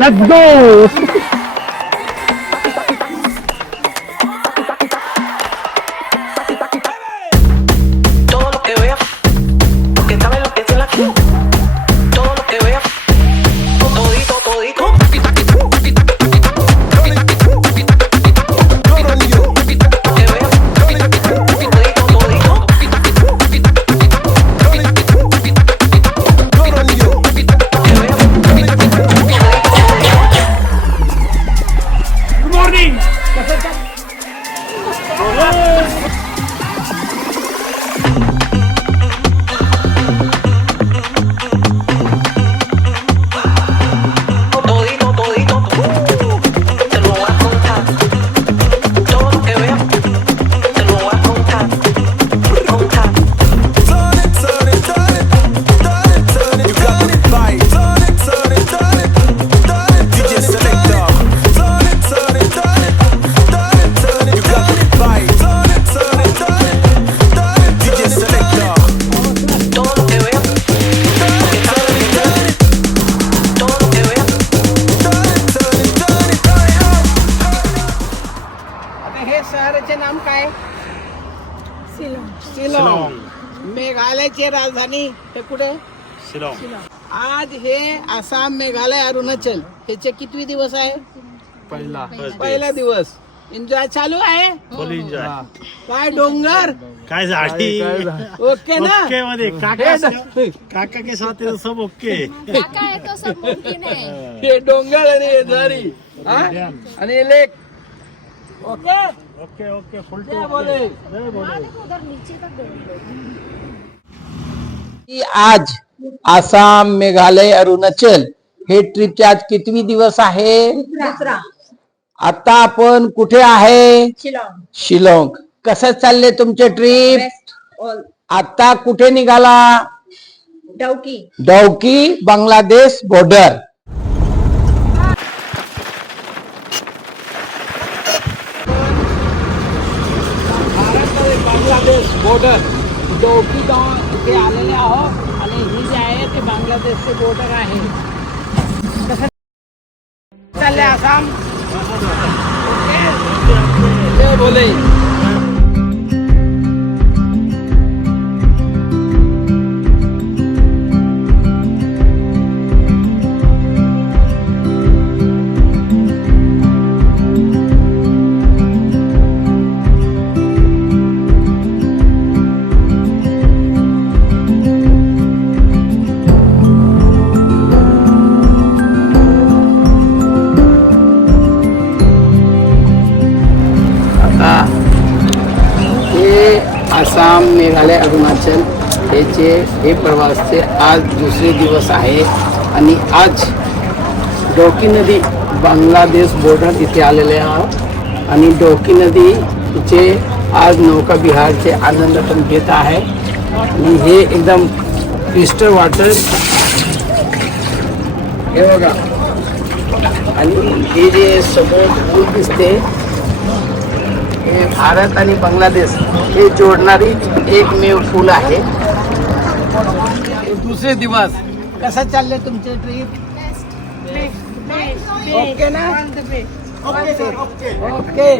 Let's go. Todo lo que vea, porque sabe lo que es la todo lo que vea, todito, todito. Good morning. Todito, todito, te lo voy a contar. Todo lo que vea, te lo voy a contar. Contar. Turn it, turn it, turn it, turn it, turn it. You got it right. Turn it, turn it, turn it, turn it. DJ Selector. Turn it, turn it, turn it, turn it, turn it. You got it right. Turn it, turn it, turn it, turn it. DJ Selector. Todo lo que vea, porque sabe lo que es la todo lo que vea. Turn it, turn it, turn it, turn it up. आता हे शहराचे नाम काय? शिलाँग. मेघालयची राजधानी हे कुठे? शिलाँग. आज हे आसाम, मेघालय, अरुणाचल ह्याचे कितवी दिवस आहे? पहिला दिवस. एन्जॉय चालू आहे. फुल एन्जॉय. काय डोंगर, काय झाडी. ओके ना? ओके मध्ये काका के साथ है सब ओके. काका है तो सब मुमकिन है. हे डोंगर आणि हे झाडी हा? आणि हे लेक. ओके. ओके ओके फुल जय बोले. उधर नीचे तक गए. की आज आसाम, मेघालय, अरुणाचल हे ट्रिपचे आज कितवी दिवस आहे? आता आपण कुठे आहे? शिलाँग. कसं चालले तुमचे ट्रिप? आता कुठे निघाला? डौकी बांगलादेश बॉर्डर. बांगलादेश बॉर्डर डौकी गाव इथे आलेले आहोत आणि ही जी आहे ते बांगलादेशचे बॉर्डर आहे. कसं चाललंय आसाम? जय बोले. हे आसाम, मेघालय, अरुणाचल हे प्रवासचे आज दुसरे दिवस आहे आणि आज डौकी नदी बांगलादेश बॉर्डर इथे आलेले आहोत आणि डौकी नदीचे आज नौका विहारचे आनंद पण घेत आहे आणि हे एकदम क्रिस्टल वॉटर हे बघा आणि हे जे समोर पूल दिसते हे भारत आणि बांगलादेश हे जोडणारी एकमेव पूल आहे. दुसरे दिवस कसा चालले तुमचे ट्रिप? ओके ना? ओके.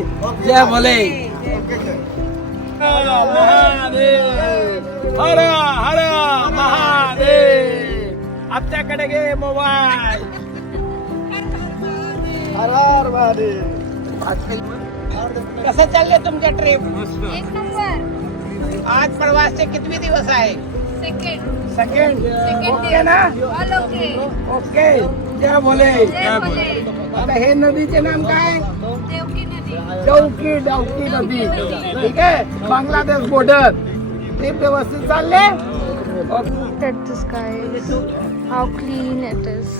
जय भोले. महादेव हर हर महादेव. आत्याकडे घे मोबाईल. हर हर महादेव. कसं चालले तुमच्या ट्रिप? एक नंबर. आज प्रवासचे कितवी दिवस आहे? सेकंड. ओके ना? All okay. ओके. जय भोले. जय भोले. आता हे नदीचे नाम काय? देवकी नदी. डौकी नदी. ठीक आहे. बांगलादेश बॉर्डर. ट्रिप व्यवस्थित चालले? Look at the sky. How clean it is.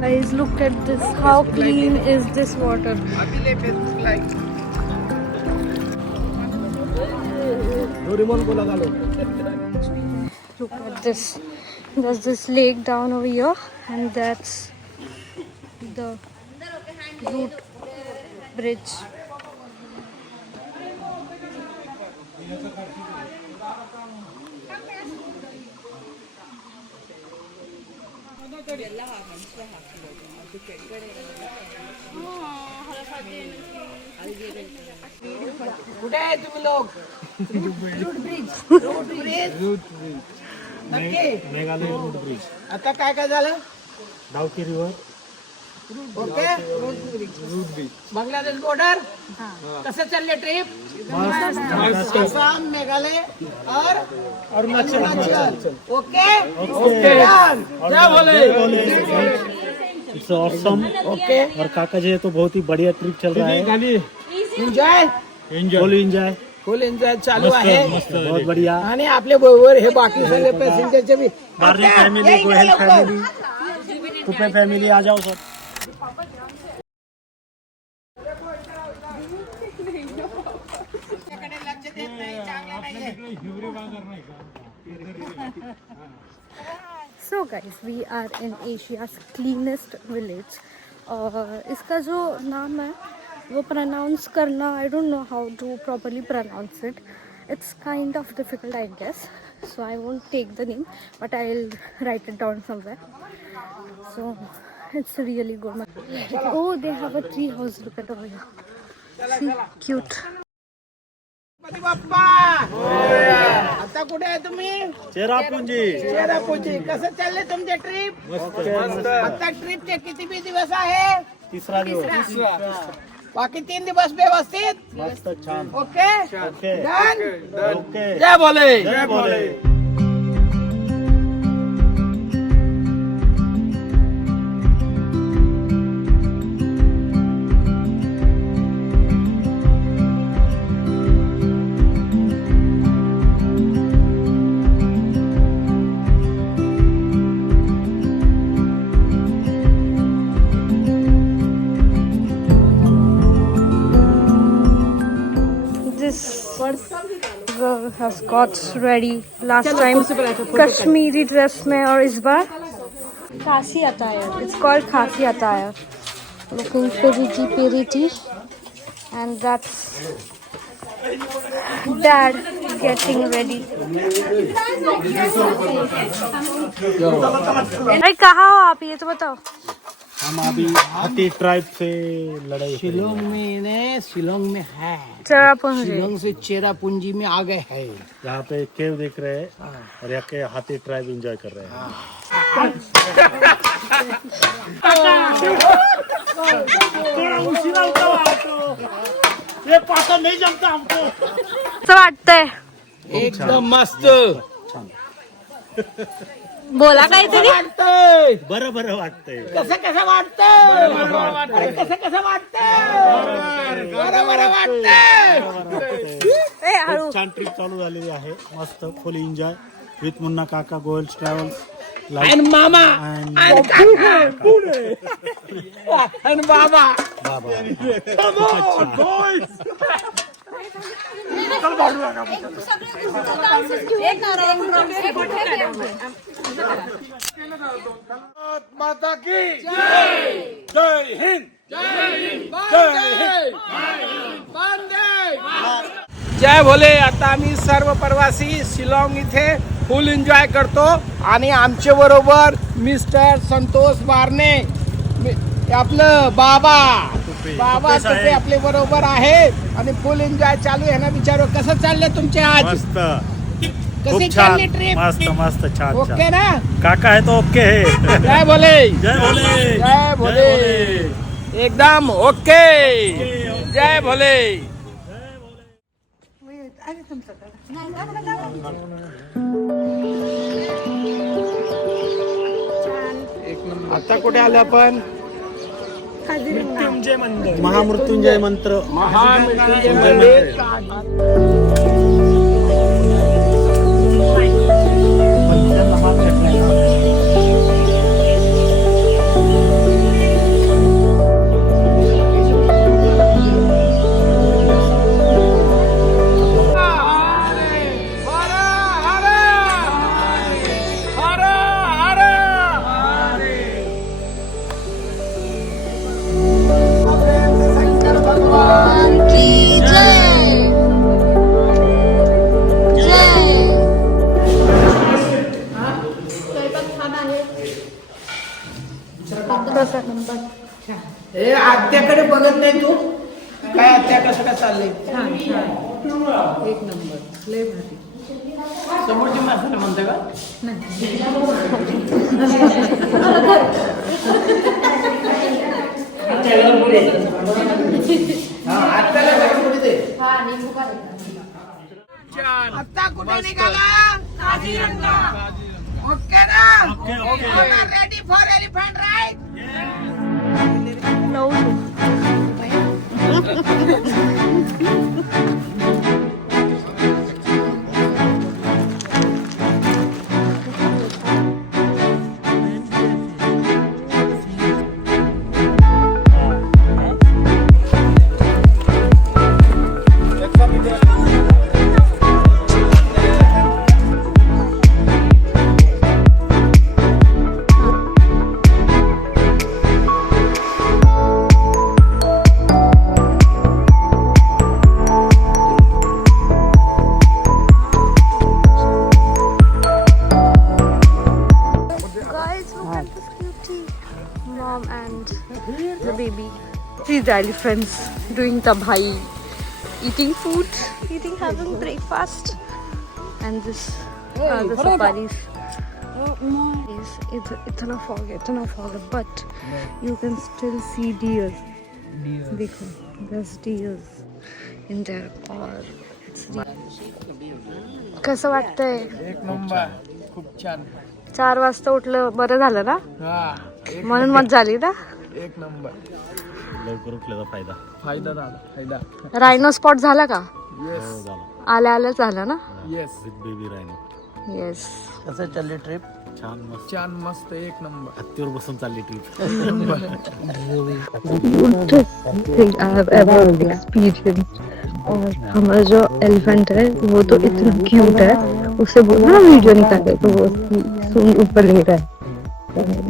Guys, look at this. How clean is this water? Look at this. There's this lake down over here, and that's the root bridge. कुठे आहे तुम्ही लोक? नक्की Meghalaya route bridge, आता काय काय झालं? Dawki river, okay, Bangladesh border कसं चालले ट्रिप? आसाम, मेघालय और अरुणाचल. ओके ओके, क्या बोले? It's awesome. ओके, और काका जी तो बहुत ही बढ़िया ट्रिप चल रहा है. एन्जॉय, फुल एंजॉय, फुल एन्जॉय चालू आहे. बहुत बढ़िया. आणि आपले बरोबर हे बाकी सगळे पॅसेंजरचे बी Barli family, Goyal family, Kupe family, आ जाओ सब. So guys, we are in Asia's cleanest village. और इसका जो नाम है वो pronounce करना, I don't know how to properly pronounce it. It's kind of difficult, I guess. So I won't take the name, but I'll write it down somewhere. So it's really good. Oh, they have a tree house. Look at over here. See, cute. Ganpati Bappa, आता कुठे आहे तुम्ही? चेरापुंजी. चेरापुंजी. कसं चालले तुमचे trip? आता ट्रिपचे किती बी दिवस आहे? तिसरा दिवस. बाकी 3 दिवस व्यवस्थित. मस्त, छान. Okay okay. डन. ओके. जय बोले. जय बोले. This girl has got ready last time Kashmiri dress में, और इस बार खासी attire. It's called Khasi attire. Looking pretty, and that's Dad getting ready. अरे कहाँ हो आप, ये तो बताओ. हम अभी हाथी ट्राइब से लड़ाई शिलोंग में, शिलोंग में है. चेरापुंजी. शिलोंग से चेरापुंजी में आ गए हैं. यहाँ पे केव देख रहे हैं और यहाँ के हाथी ट्राइब एंजॉय कर रहे हैं. ये पाता नहीं जमता हमको. असं वाटतंय. एकदम मस्त. बोला काहीतरी. बरं बरं वाटतंय. कसं कसं वाटतंय? अरे कसं वाटतंय? बरं वाटतंय. खूप छान ट्रिप चालू झालेली आहे. मस्त फुल एन्जॉय विथ मुन्ना काका, गोयल्स ट्रॅव्हल्स, आणि मामा आणि काका आणि बाबा. माता की जय. जय हिंद. जय भोले. आता आम्ही सर्व प्रवासी शिलाँग इथे फुल एन्जॉय करतो आणि आमच्या बरोबर मिस्टर संतोष बारणे, आपलं बाबा तुपे आपले बरोबर आहे आणि फुल एन्जॉय चालू आहे ना. विचारो कसं चाललंय तुमचे आज? मस्त, कशी चालली ट्रिप? मस्त मस्त, छान ओके ना? काका है तो ओके है. जय भोले. जय भोले. जय भोले. एकदम ओके. जय भोले. आता कुठे आलं आपण? मृत्युंजय मंदिर, महामृत्युंजय मंत्र. महामृत्युंजय मंदिर. हे आत्याकडे बघत नाही तू काय आत्या कसं काय चाललंय एक नंबर लय भारी. समोरची माणसाला म्हणते का हा आत्याला काय पुढे दे आता कुठे निघाला ओके ना ready for elephant ride Guys, look at this cutie. Mom and the baby. Three elephants doing tabhai, eating food, having breakfast, and this are the safaris. It's not fog, but you can still see deers. Dekho, there's deers in there. Or it's कसं वाटतंय? एक number खूप छान 4 वाजता उठलं बरं झालं ना हा म्हणून मजा झाली ना एक नंबर लवकर उठल्याचा फायदा फायदा झाला फायदा रायनो स्पॉट झाला का येस झाला आल्या झाला ना येस विथ बेबी राहिनो. येस कसं चालली ट्रिप छान मस्त छान मस्त एक नंबर हत्तीवर बसून चालली trip. Thing I have ever experience. और हमारा जो एलिफेंट है वो तो इतना क्यूट है उससे बोलना ना वीडियो निकाले तो वो सूंड ऊपर ले रहा है.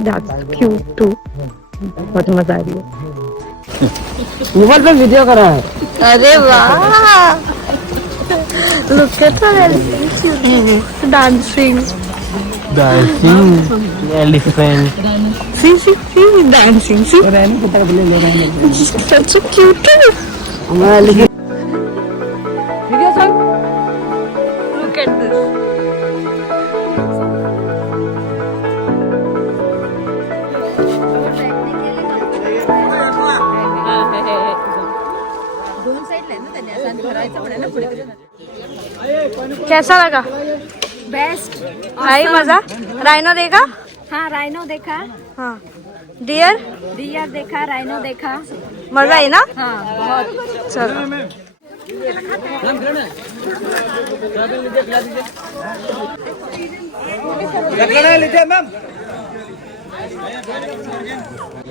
That's cute too. बहुत मजा आ रही है. मोबाइल पे वीडियो करा है अरे वाह look at the elephant dancing elephant see dancing see such a cute look at this. कैसा लगा? बेस्ट. आई मजा. राइनो देखा? हाँ राइनो देखा, हाँ. डियर डियर देखा, राइनो देखा. मजा आई ना? हाँ बहुत. चलो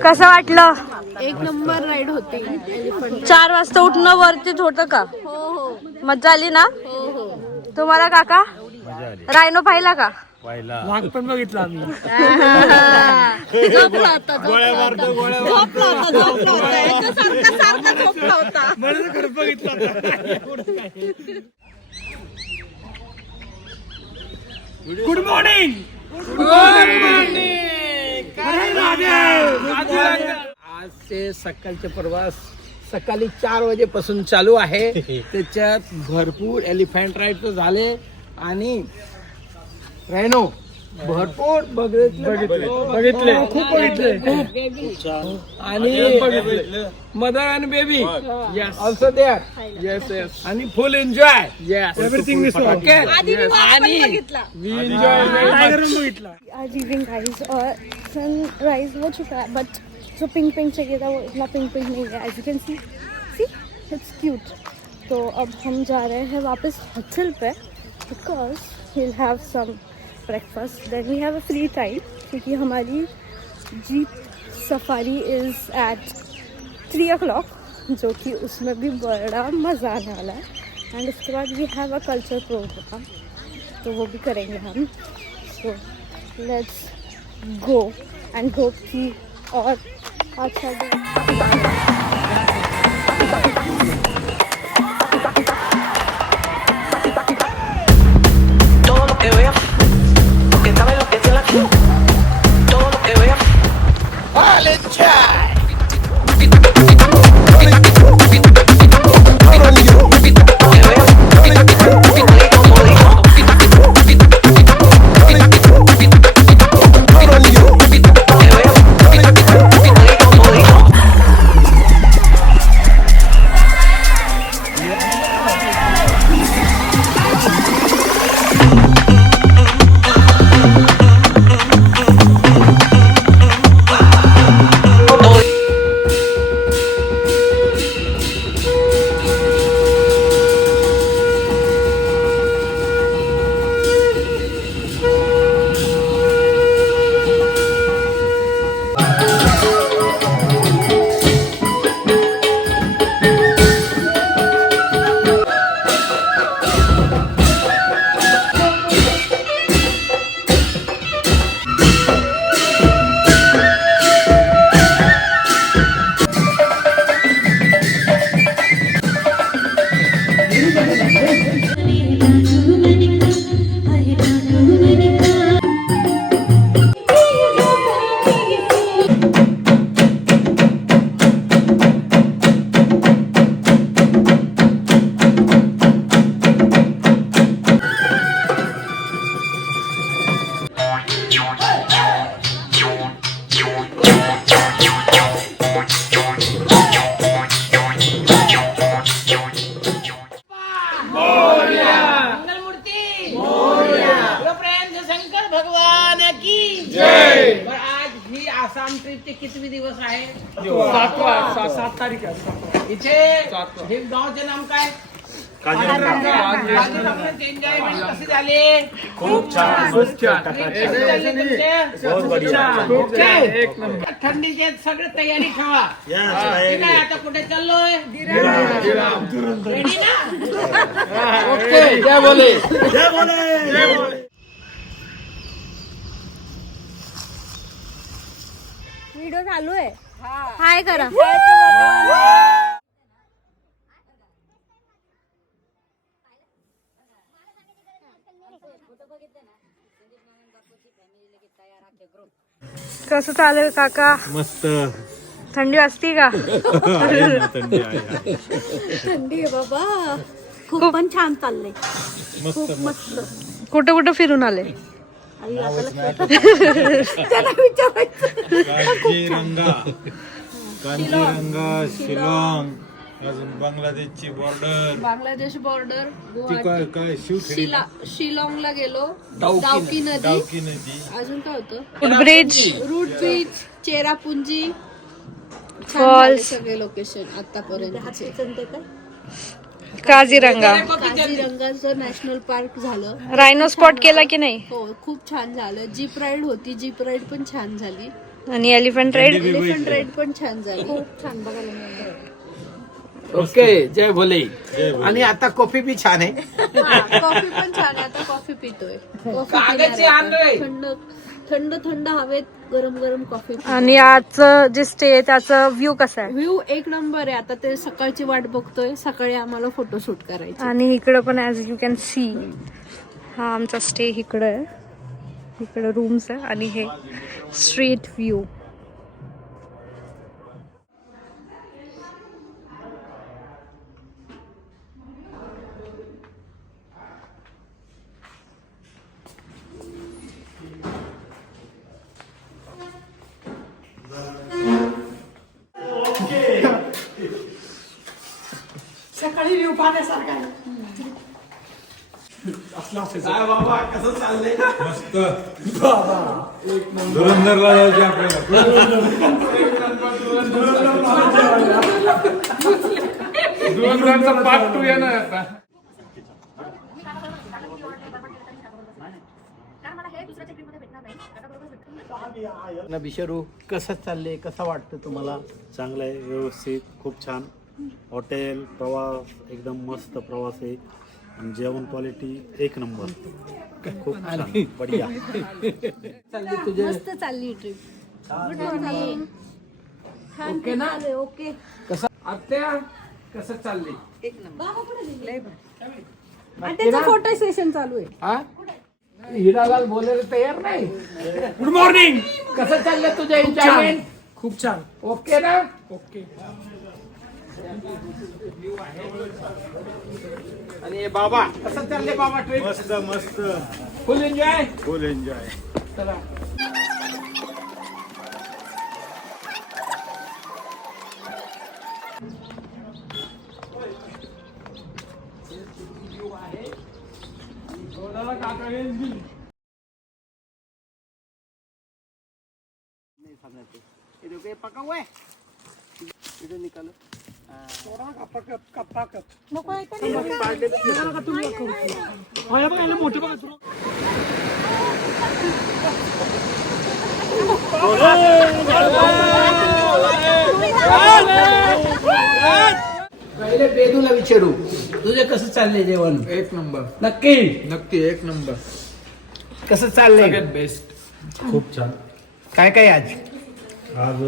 कसं वाटलं? एक नंबर राईड होती. 4 वाजता उठणं वरतीच होतं का? हो हो मजा आली ना? हो हो. तुम्हाला काका मजा आली रायनो पाहिला का? पाहिला. वाघ पण बघितला आम्ही झोपला होता, झोपला होता. झोपला होता, झोपला होता. याच्यासारखा झोपला होता. म्हणून खरं बघितला गुड मॉर्निंग आजचे सकाळचे प्रवास सकाळी 4 वाजेपासून चालू आहे. त्याच्यात भरपूर एलिफंट राईड तर झाले आणि रायनो भरपूर बघितले खूप बघितले आणि mother and baby also there. Yes yes आणि full enjoy. Yes everything okay. आणि वी एन्जॉय बघितला. आज इवनिंग गाइस और सनराइज हो चुका है बट जो पिंक पिंक चाहिए था वो इतना पिंक पिंक नहीं है. As you can see it's cute. तो अब हम जा रहे हैं वापस होटल पे because we'll have some breakfast. Then we have a free time क्योंकि हमारी jeep safari is eight 3 o'clock जो कि उसमें भी बड़ा मज़ा आने वाला है. एंड उसके बाद we have a culture programme तो वो भी करेंगे हम. So let's go and hope कि और अच्छा Todo lo que vea, lo que cabe, lo que tiene aquí. Todo lo que vea. Let's try. भगवान की जय. बरं, आज ही आसाम ट्रिपचे कितवी दिवस आहे? 7 तारीख आहे. इथे हे गावचे नाम काय? एन्जॉयमेंट कसे झाले? खूप छान कसे झाले तुमचे? बहुत बढ़िया. ओके. थंडीची सगळी तयारी ठेवा. ठीक आहे, आता कुठे चाललोय? रेडी ना? ओके, जय बोले. जय बोले. जय बोले. व्हिडिओ चालू आहे. हाय करा. कसं चालेल काका? मस्त. थंडी वाजती का? थंडी आहे. थंडी आहे बाबा. खूप पण छान चाललंय. खूप मस्त. कुठं कुठं फिरून आले? त्याला विचारायचं. कांजीरंगा, शिलाँग, अजून बांगलादेशची बॉर्डर, बांगलादेश बॉर्डर, ती काय शिवखेडी, शिलाँगला गेलो, डाउकी नदी, डावकी नदी, अजून काय होतं? ब्रिज, रूट बीच, चेरापुंजी, फॉल्स सगळे लोकेशन आतापर्यंतचे. काझीरंगा, काझीरंगाचं नॅशनल पार्क झालं. रायनो स्पॉट केला की नाही? हो, खूप छान झालं. जीप राईड होती, जीप राईड पण छान झाली. आणि एलिफंट राईड? एलिफंट राईड पण छान झाली. खूप छान बघायला मिळालं. ओके, जय भोले. आणि आता कॉफी बी छान आहे. कॉफी पण छान आहे. आता कॉफी पितोय. कागदची आणलंय. थंड थंड थंड हवेत गरम गरम कॉफी. आणि आजचं जे स्टे आहे त्याचा व्ह्यू कसा आहे? व्ह्यू एक नंबर आहे. आता ते सकाळची वाट बघतोय. सकाळी आम्हाला फोटोशूट करायचं. आणि इकडं पण ऍज यू कॅन सी हा आमचा स्टे इकडं आहे. इकडं रूम्स आहे आणि हे स्ट्रीट व्ह्यू. सकाळी व्ह्यू पाहण्यासारखा आहे. काय बाबा, कसं चाललंय? मस्त. धुरंधरला जायचे आपल्याला. धुरंधरचा पार्ट 2 येणार आता. बिशरू, कसं चाललंय? कसं वाटतं तुम्हाला? चांगलं आहे, व्यवस्थित, खूप छान. हॉटेल, प्रवास एकदम मस्त प्रवास आहे. आणि जेवण क्वालिटी एक नंबर. खूप छान, बढिया. चालली तुझे? मस्त चालली ट्रिप. Good morning. ओके ना? ओके. आत्या, कसं चाललंय? आणि त्याचं फोटो सेशन चालू आहे. हा? हिरालाल बोलायला तयार नाही. Good morning. कसं चाललंय तुझं एन्जॉयमेंट? खूप छान. ओके ना? ओके. आणि बाबा, कसं चाललंय बाबा ट्रिप? मस्त मस्त. फुल एन्जॉय. फुल एन्जॉय. चला. पका हुआ है, इधर निकालो. पहिले बेदूला विचारू, तुझे कसं चाललंय जेवण? एक नंबर. नक्की नक्की एक नंबर. कसं चाललंय? सगळ्यात बेस्ट. खूप छान. काय काय आज? आज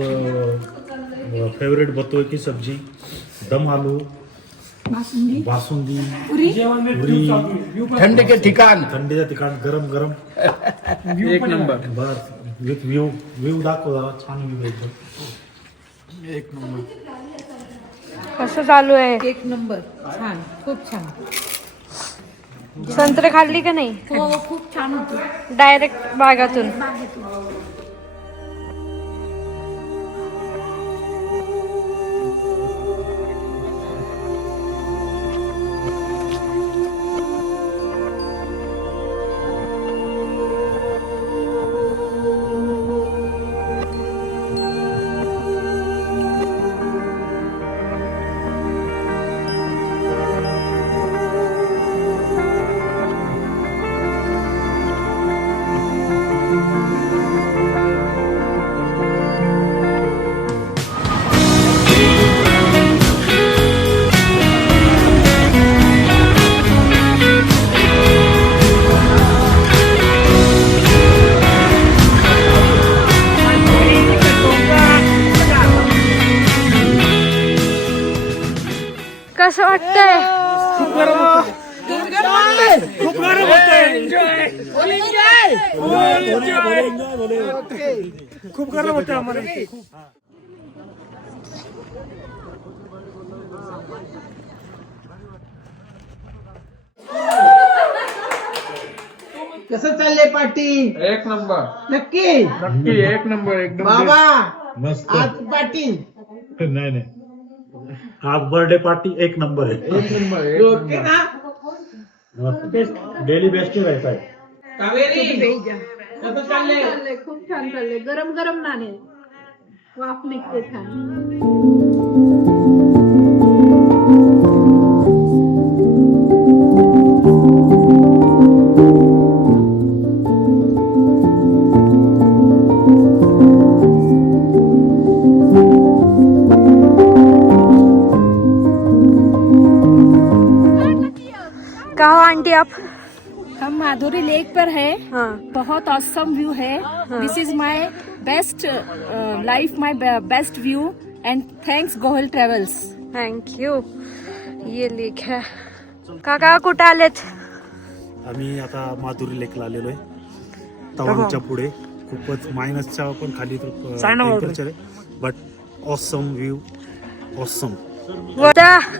फेवरेट बतोय की सब्जी, दम आलू, बासुंदी, पुरी, थंड के ठिकाण. थंडीच्या ठिकाण गरम गरम. एक number. Bus with view. View दाखव जरा, छान व्ह्यू एकदम. एक नंबर. कसं चालू आहे? एक नंबर. छान, खूप छान. संत्रे खाल्ली का नाही? हो, खूप छान होतं. डायरेक्ट बागातून. खूप गरम होतं आम्हाला इथे. कसं चाललंय पार्टी? एक नंबर नक्की नक्की एक नंबर एकदम बाबा मस्त आज पार्टी नाही नाही आज बर्थडे पार्टी एक नंबर आहे. एक नंबर ओके ना? डेली बेस्ट राहायचा आहे. कावेरी कसं चाललंय? खूप छान चाललंय. गरम गरम नाणे वाफ निघते छान. कहाँ हो आंटी आप? हम माधुरी लेक पर है. हाँ. बहुत ऑसम व्यू है. This is my best life, my best view. And thanks Gohal Travels. Thank you. ये लेक है. काका कुठे आलेत? आम्ही आता माधुरी लेकला आलेलो आहे. तवांगच्या पुढे खूपच मायनसच्या पण खाली टेम्परेचर आहे. But awesome view, awesome.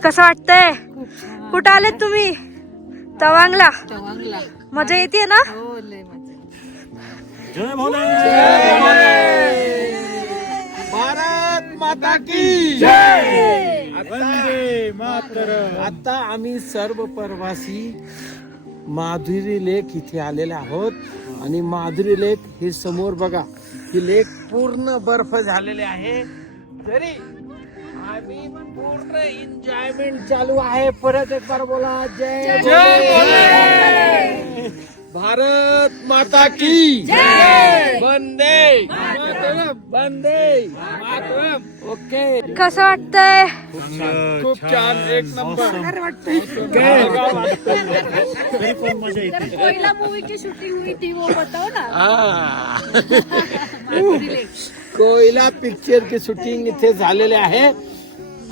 कसं वाटतंय? कुठे आलेत तुम्ही? तवांगला. मजा येते ना? जय भोले. भारत माता की वंदे मातरम. आता आम्ही सर्व प्रवासी माधुरी लेक इथे आलेले आहोत आणि माधुरी लेक हे समोर बघा, ही लेक पूर्ण बर्फ झालेले आहे. तरी आम्ही पूर्ण एन्जॉयमेंट चालू आहे. परत एक बार बोला जय भोले. भारत माता की वंदे वंदे मातरम. ओके. कसं वाटतंय? खूप छान एक नंबर. तरी पण मजा येते. पहिला मूवी की शूटिंग हुई थी वो बताओ ना. कोयला पिक्चर की शूटिंग इथे झालेले आहे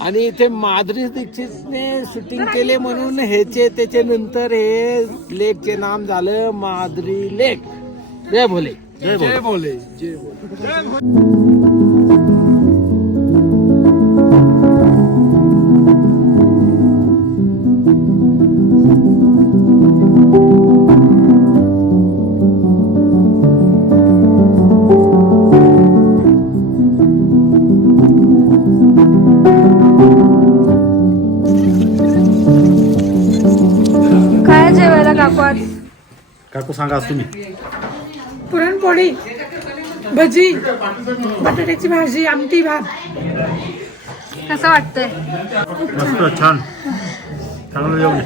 आणि इथे माधुरी दीक्षितने शूटिंग केले म्हणून ह्याचे त्याच्या नंतर हे लेकचे नाम झालं माधुरी लेक. जय भोले. जय भोले. जय भोले जय भोले. काय जेवायला काकू आज? काकू सांगा आज तुम्ही. पुरणपोळी, भजी, बटाट्याची भाजी, आमटी, भात. कसं वाटतंय? मस्त छान चांगलं जेवण.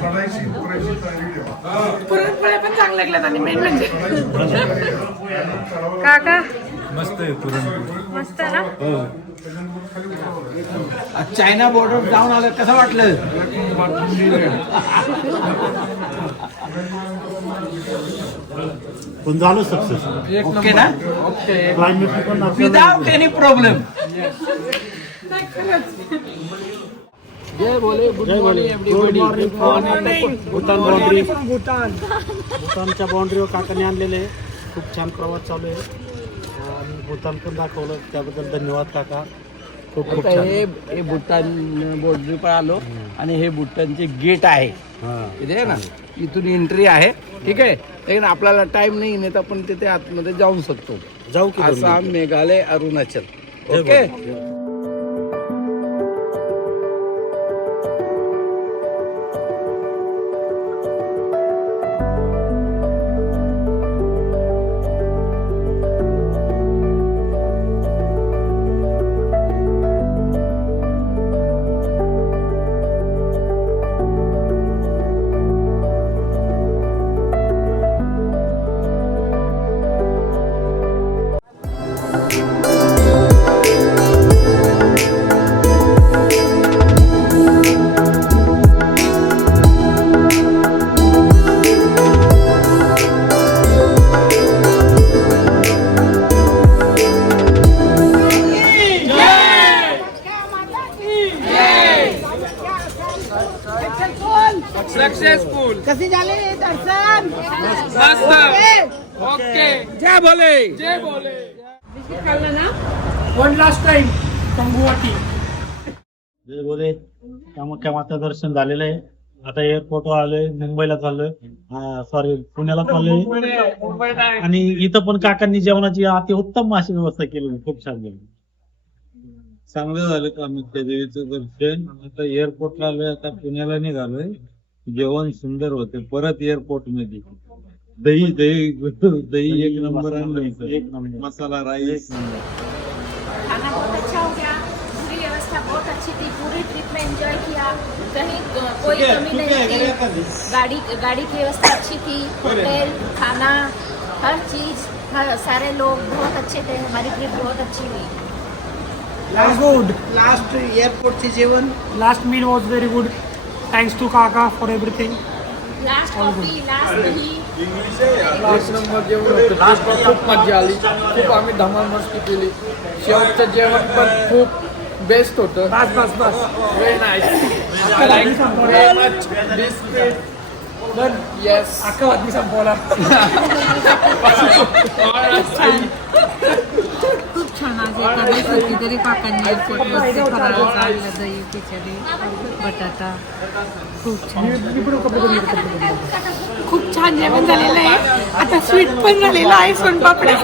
पुरणपोळ्या पण चांगल्या लागल्यात आणि मेन म्हणजे काका मस्त आहे पुरण. मस्त ना? चायना बॉर्डर जाऊन आलं, कसं वाटलं? पण झालं सक्सेस. ओके ना? क्लायमेट पण विदाउट एनी प्रॉब्लेम. जय भोले. गुड जय Bhole. Morning good morning from everybody. Bhutan boundary. भूतानच्या बाउंड्रीवर काकाने आणलेले आहे. खूप छान प्रवास चालू आहे आणि भूतान पण दाखवलं, त्याबद्दल धन्यवाद काका. खूप खूप आता छान. हे भूतान बॉर्डर पर आलो आणि हे भूतानचे गेट आहे. हां. इथे आहे ना, इथून एंट्री आहे. ठीक आहे. लेकिन आपल्याला टाइम नाही, नाही तर आपण तिथे आतमध्ये जाऊ शकतो. जाऊ की दोन आसाम, मिनिटं. मेघालय, अरुणाचल. जय ओके. भोले. ओके जय भोले जय Bhole one last time from Guwahati. जय बोले कामाख्या माता दर्शन झालेलं आहे. आता एअरपोर्टवर आलोय, मुंबईला चाललोय, सॉरी पुण्याला चाललोय. आणि इथं पण काकांनी जेवणाची अति उत्तम अशी व्यवस्था केली, खूप छान झाली. चांगलं झालं कामाख्या देवीचं दर्शन. आता एअरपोर्टला आलोय, आता पुण्याला निघालोय. जेवण सुंदर होते. परत एअरपोर्ट मध्ये दही दही दही एक नंबर आणलं. एक नंबर मसाला राईस खाना बहुत अच्छा हो गया, पूरी व्यवस्था बहुत अच्छी थी, पूरी ट्रिप में एंजॉय किया, कहीं कोई कमी नहीं थी. गाड़ी की व्यवस्था अच्छी थी, होटल, खाना, हर चीज, सारे लोग बहुत अच्छे थे. हमारी ट्रिप बहुत अच्छी हुई. लास्ट एअरपोर्टचे जेवण last meal was very good. Thanks to काका for everything. Last coffee, last दही. एक नंबर जेवण होतं. खूप मजा आली. खूप आम्ही धमाल मस्ती केली. शेवटचं जेवण पण खूप बेस्ट होतं. बस बस बस. Very nice. Very much this done. Yes. अख्खा बातमी संपवला. खूप छान. आज एखादी होती तरी काकांनी एअरपोर्टवरती फराळाचं आणलं, दही खिचडी बटाटा. खूप छान. खूप छान जेवण झालेलं आहे. आता स्वीट पण झालेलं आहे, सोनपापड्या.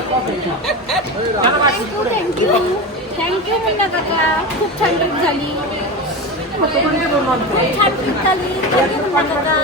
थँक्यू मीना काका, खूप छान ट्रिप झाली. छान ट्रिप झाली. थँक्यू मीना काका.